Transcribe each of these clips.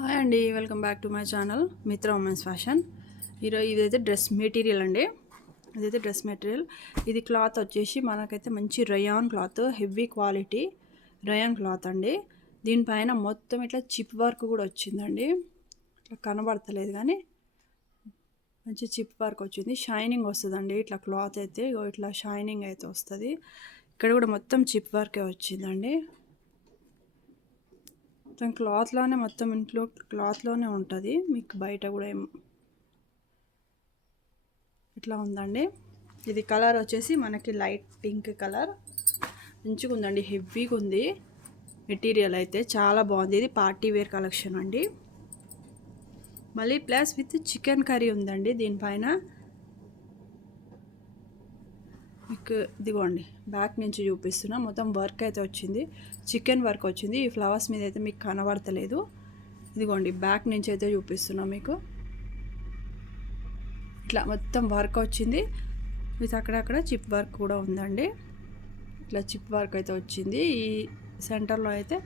Hi అండి, welcome back to my channel Mitra women's fashion. ఇదైతే dress material అండి. ఇదైతే డ్రెస్ మెటీరియల్. ఇది క్లాత్ వచ్చేసి మనకైతే మంచి rayon cloth, heavy quality rayon cloth అండి. దీనిపైన మొత్తం ఇట్లా చిప్ వర్క్ కూడా వచ్చిందండి. ఇట్లా కనబడతలేదు కానీ మంచి చిప్ వర్క్ వచ్చింది. షైనింగ్ వస్తుందండి ఇట్లా క్లాత్ అయితే. ఇట్లా షైనింగ్ అయితే వస్తుంది. ఇక్కడ కూడా మొత్తం చిప్ వర్కే వచ్చిందండి. మొత్తం క్లాత్లోనే, మొత్తం ఇంట్లో క్లాత్లోనే ఉంటుంది. మీకు బయట కూడా ఇట్లా ఉందండి. ఇది కలర్ వచ్చేసి మనకి లైట్ పింక్ కలర్. మంచిగా ఉందండి, హెవీగా ఉంది మెటీరియల్ అయితే. చాలా బాగుంది. ఇది పార్టీ వేర్ కలెక్షన్ అండి. మళ్ళీ ప్లస్ విత్ చికెన్ కర్రీ ఉందండి దీనిపైన. మీకు ఇదిగోండి బ్యాక్ నుంచి చూపిస్తున్నా. మొత్తం వర్క్ అయితే వచ్చింది, చికెన్ వర్క్ వచ్చింది. ఈ ఫ్లవర్స్ మీద అయితే మీకు కనబడతలేదు. ఇదిగోండి బ్యాక్ నుంచి అయితే చూపిస్తున్నా మీకు. ఇట్లా మొత్తం వర్క్ వచ్చింది. విత్ అక్కడక్కడ చిప్ వర్క్ కూడా ఉందండి. ఇట్లా చిప్ వర్క్ అయితే వచ్చింది. ఈ సెంటర్లో అయితే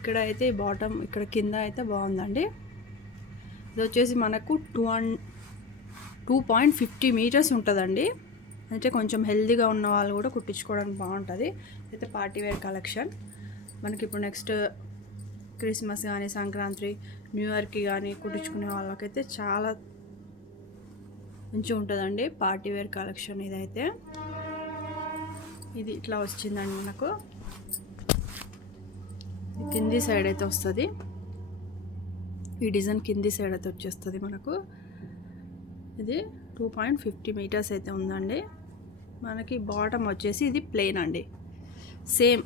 ఇక్కడ అయితే బాటమ్ ఇక్కడ కింద అయితే బాగుందండి. ఇది వచ్చేసి మనకు 2.50 మీటర్స్ ఉంటుందండి. అంటే కొంచెం హెల్దీగా ఉన్న వాళ్ళు కూడా కుట్టించుకోవడానికి బాగుంటుంది. అయితే పార్టీ వేర్ కలెక్షన్ మనకి ఇప్పుడు నెక్స్ట్ క్రిస్మస్ కానీ, సంక్రాంతి, న్యూ ఇయర్కి కానీ కుట్టించుకునే వాళ్ళకైతే చాలా మంచిగా ఉంటుందండి పార్టీ వేర్ కలెక్షన్. ఇదైతే ఇది ఇట్లా వచ్చిందండి మనకు. కింది సైడ్ అయితే వస్తుంది. ఈ డిజైన్ కింది సైడ్ అయితే వచ్చేస్తుంది మనకు. ఇది 2.50 మీటర్స్ అయితే ఉందండి. మనకి బాటమ్ వచ్చేసి ఇది ప్లెయిన్ అండి, సేమ్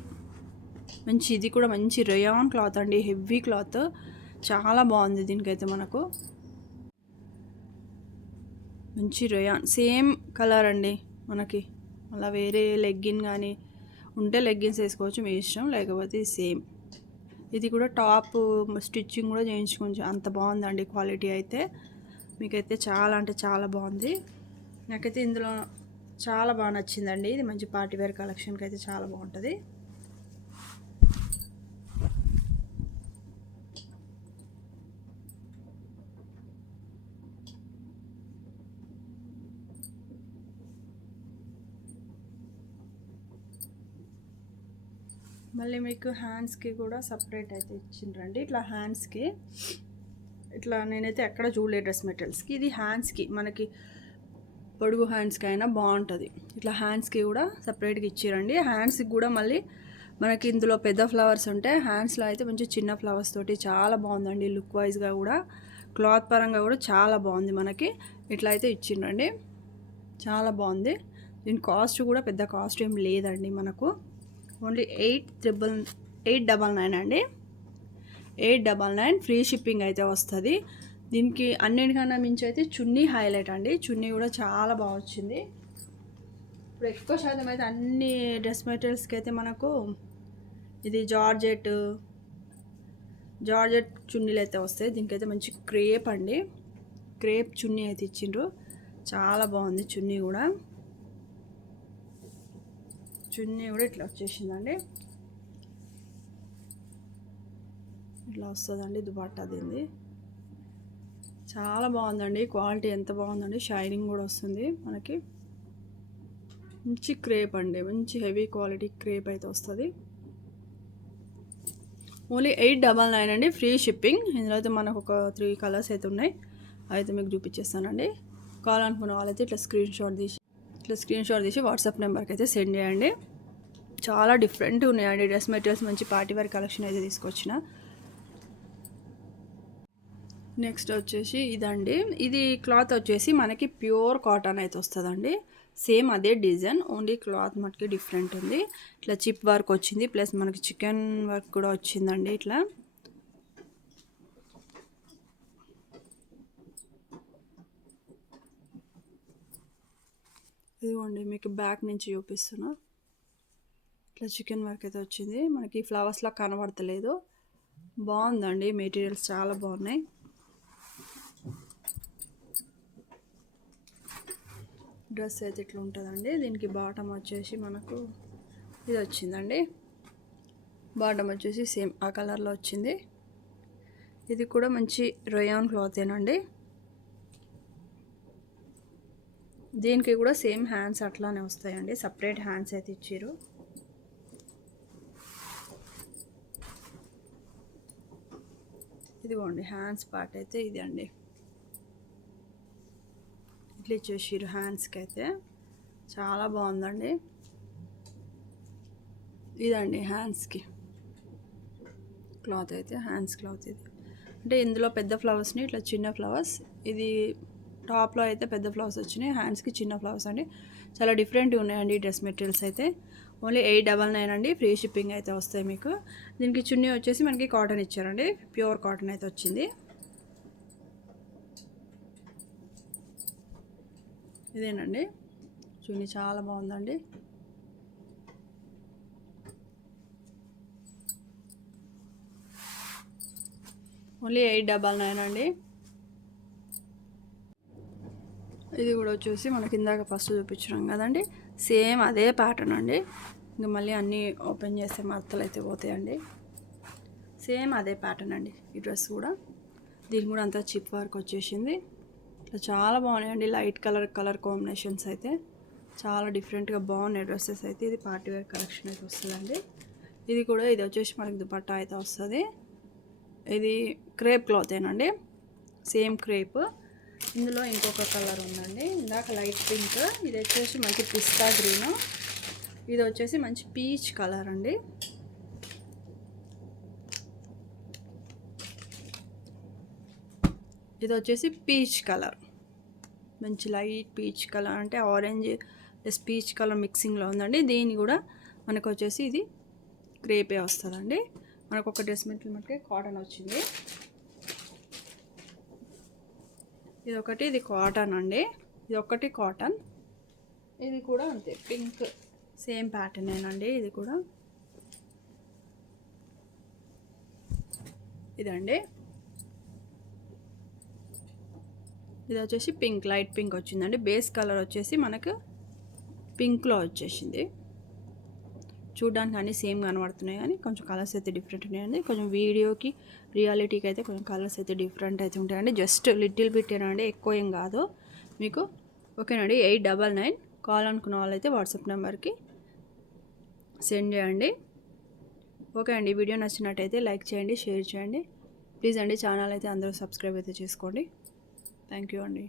మంచి. ఇది కూడా మంచి రయాన్ క్లాత్ అండి, హెవీ క్లాత్. చాలా బాగుంది. దీనికైతే మనకు మంచి రయాన్ సేమ్ కలర్ అండి మనకి. అలా వేరే లెగ్గిన్ కానీ ఉంటే లెగ్గిన్స్ వేసుకోవచ్చు మీ ఇష్టం, లేకపోతే సేమ్. ఇది కూడా టాప్ స్టిచ్చింగ్ కూడా చేయించుకోవచ్చు, అంత బాగుందండి క్వాలిటీ అయితే. మీకైతే చాలా అంటే చాలా బాగుంది. నాకైతే ఇందులో చాలా బాగా నచ్చిందండి. ఇది మంచి పార్టీ వేర్ కలెక్షన్కి అయితే చాలా బాగుంటుంది. మళ్ళీ మీకు హ్యాండ్స్కి కూడా సపరేట్ అయితే ఇచ్చిండ్రండి. ఇట్లా హ్యాండ్స్కి ఇట్లా నేనైతే ఎక్కడ చూడలేదు డ్రెస్ మెటీరియల్స్కి. ఇది హ్యాండ్స్కి మనకి పొడుగు హ్యాండ్స్కి అయినా బాగుంటుంది. ఇట్లా హ్యాండ్స్కి కూడా సపరేట్గా ఇచ్చిరండి. హ్యాండ్స్కి కూడా మళ్ళీ మనకి ఇందులో పెద్ద ఫ్లవర్స్ ఉంటాయి, హ్యాండ్స్లో అయితే మంచి చిన్న ఫ్లవర్స్ తోటి చాలా బాగుందండి. లుక్ వైజ్గా కూడా, క్లాత్ పరంగా కూడా చాలా బాగుంది. మనకి ఇట్లా అయితే ఇచ్చిండ్రండి, చాలా బాగుంది. దీని కాస్ట్ కూడా పెద్ద కాస్ట్ ఏం లేదండి మనకు. ఓన్లీ 899 అండి. 899 ఫ్రీ షిప్పింగ్ అయితే వస్తుంది. దీనికి అన్నిటికన్నా మించి అయితే చున్నీ హైలైట్ అండి. చున్నీ కూడా చాలా బాగా వచ్చింది. ఇప్పుడు ఎక్కువ శాతం అయితే అన్ని డ్రెస్ మెటీరియల్స్కి అయితే మనకు ఇది జార్జెట్ చున్నీలు అయితే వస్తాయి. దీనికైతే మంచి క్రేప్ అండి, క్రేప్ చున్నీ అయితే ఇచ్చిండ్రు. చాలా బాగుంది చున్నీ కూడా. చున్నీ కూడా ఇట్లా వచ్చేసిందండి, ఇట్లా వస్తుందండి దుపట్టా. దీన్ని చాలా బాగుందండి, క్వాలిటీ ఎంత బాగుందండి. షైనింగ్ కూడా వస్తుంది మనకి. మంచి క్రేప్ అండి, మంచి హెవీ క్వాలిటీ క్రేప్ అయితే వస్తుంది. ఓన్లీ 899 అండి, ఫ్రీ షిప్పింగ్. ఇందులో అయితే మనకు ఒక 3 కలర్స్ అయితే ఉన్నాయి, అయితే మీకు చూపించేస్తానండి. కావాలనుకున్న వాళ్ళైతే ఇట్లా స్క్రీన్ షాట్ తీసి వాట్సాప్ నెంబర్కి అయితే సెండ్ చేయండి. చాలా డిఫరెంట్ ఉన్నాయండి డ్రెస్ మెటీరియల్స్. మంచి పార్టీ వేర్ కలెక్షన్ అయితే తీసుకొచ్చిన. నెక్స్ట్ వచ్చేసి ఇదండి. ఇది క్లాత్ వచ్చేసి మనకి ప్యూర్ కాటన్ అయితే వస్తుందండి. సేమ్ అదే డిజైన్, ఓన్లీ క్లాత్ మనకి డిఫరెంట్ ఉంది. ఇట్లా చిప్ వర్క్ వచ్చింది, ప్లస్ మనకి చికెన్ వర్క్ కూడా వచ్చిందండి. ఇట్లా ఇదిగోండి మీకు బ్యాక్ నుంచి చూపిస్తున్నా. ఇట్లా చికెన్ వర్క్ అయితే వచ్చింది. మనకి ఫ్లవర్స్లా కనబడతలేదు. బాగుందండి మెటీరియల్స్, చాలా బాగున్నాయి. డ్రెస్ అయితే ఇట్లా ఉంటుందండి. దీనికి బాటమ్ వచ్చేసి మనకు ఇది వచ్చిందండి. బాటమ్ వచ్చేసి సేమ్ ఆ కలర్లో వచ్చింది. ఇది కూడా మంచి రయాన్ క్లాతేనండి. దీనికి కూడా సేమ్ హ్యాండ్స్ అట్లానే వస్తాయండి, సపరేట్ హ్యాండ్స్ అయితే ఇచ్చారు. ఇదిగోండి హ్యాండ్స్ పార్ట్ అయితే ఇది అండి, ఇట్లా ఇచ్చేసారు హ్యాండ్స్కి అయితే. చాలా బాగుందండి. ఇదండి హ్యాండ్స్కి క్లాత్ అయితే, హ్యాండ్స్ క్లాత్ ఇది. అంటే ఇందులో పెద్ద ఫ్లవర్స్ని ఇట్లా చిన్న ఫ్లవర్స్, ఇది టాప్లో అయితే పెద్ద ఫ్లవర్స్ వచ్చినాయి, హ్యాండ్స్కి చిన్న ఫ్లవర్స్ అండి. చాలా డిఫరెంట్గా ఉన్నాయండి ఈ డ్రెస్ మెటీరియల్స్ అయితే. ఓన్లీ 899 అండి, ఫ్రీ షిప్పింగ్ అయితే వస్తాయి మీకు. దీనికి చున్నీ వచ్చేసి మనకి కాటన్ ఇచ్చారండి, ప్యూర్ కాటన్ అయితే వచ్చింది. ఇదేనండి చున్నీ, చాలా బాగుందండి. ఓన్లీ 899 అండి. ఇది కూడా వచ్చేసి మనకి ఇందాక ఫస్ట్ చూపించినాం కదండి, సేమ్ అదే ప్యాటర్న్ అండి. ఇంకా మళ్ళీ అన్నీ ఓపెన్ చేస్తే మడతలు అయితే పోతాయండి. సేమ్ అదే ప్యాటర్న్ అండి ఈ డ్రెస్ కూడా. దీనికి కూడా అంతా చిప్ వర్క్ వచ్చేసింది. ఇట్లా చాలా బాగున్నాయండి, లైట్ కలర్ కాంబినేషన్స్ అయితే చాలా డిఫరెంట్గా బాగున్నాయి డ్రెస్సెస్ అయితే. ఇది పార్టీ వేర్ కలెక్షన్ అయితే వస్తుందండి. ఇది కూడా, ఇది వచ్చేసి మనకి దుపట్టా అయితే వస్తుంది. ఇది క్రేప్ క్లాతేనండి, సేమ్ క్రేప్. ఇందులో ఇంకొక కలర్ ఉందండి, ఇందాక లైట్ పింక్, ఇది వచ్చేసి మంచి పిస్తా గ్రీన్, ఇది వచ్చేసి మంచి పీచ్ కలర్ అండి. ఇది వచ్చేసి పీచ్ కలర్, మంచి లైట్ పీచ్ కలర్, అంటే ఆరెంజ్ ప్లస్ పీచ్ కలర్ మిక్సింగ్లో ఉందండి. దీని కూడా మనకు వచ్చేసి ఇది క్రేపే వస్తుందండి. మనకు ఒక డ్రెస్ మెటీరియల్ మట్టుకే కాటన్ వచ్చింది. ఇది ఒకటి, ఇది కాటన్ అండి, ఇది ఒకటి కాటన్. ఇది కూడా అంతే పింక్, సేమ్ ప్యాటర్నేనండి ఇది కూడా. ఇదండి, ఇది వచ్చేసి పింక్, లైట్ పింక్ వచ్చిందండి. బేస్ కలర్ వచ్చేసి మనకు పింక్లో వచ్చేసింది. చూడడానికి అన్నీ సేమ్ కనబడుతున్నాయి కానీ కొంచెం కలర్స్ అయితే డిఫరెంట్ ఉన్నాయండి. కొంచెం వీడియోకి రియాలిటీకి అయితే కొంచెం కలర్స్ అయితే డిఫరెంట్ అయితే ఉంటాయండి. జస్ట్ లిటిల్ బిట్ ఏనండి, ఎక్కువ ఏం కాదు మీకు. ఓకేనండి, 899. కావాలనుకున్న వాళ్ళైతే వాట్సాప్ నెంబర్కి సెండ్ చేయండి. ఓకే అండి, వీడియో నచ్చినట్టయితే లైక్ చేయండి, షేర్ చేయండి. ప్లీజ్ అండి, ఛానల్ అయితే అందరూ సబ్స్క్రైబ్ అయితే చేసుకోండి. థ్యాంక్ యూ అండి.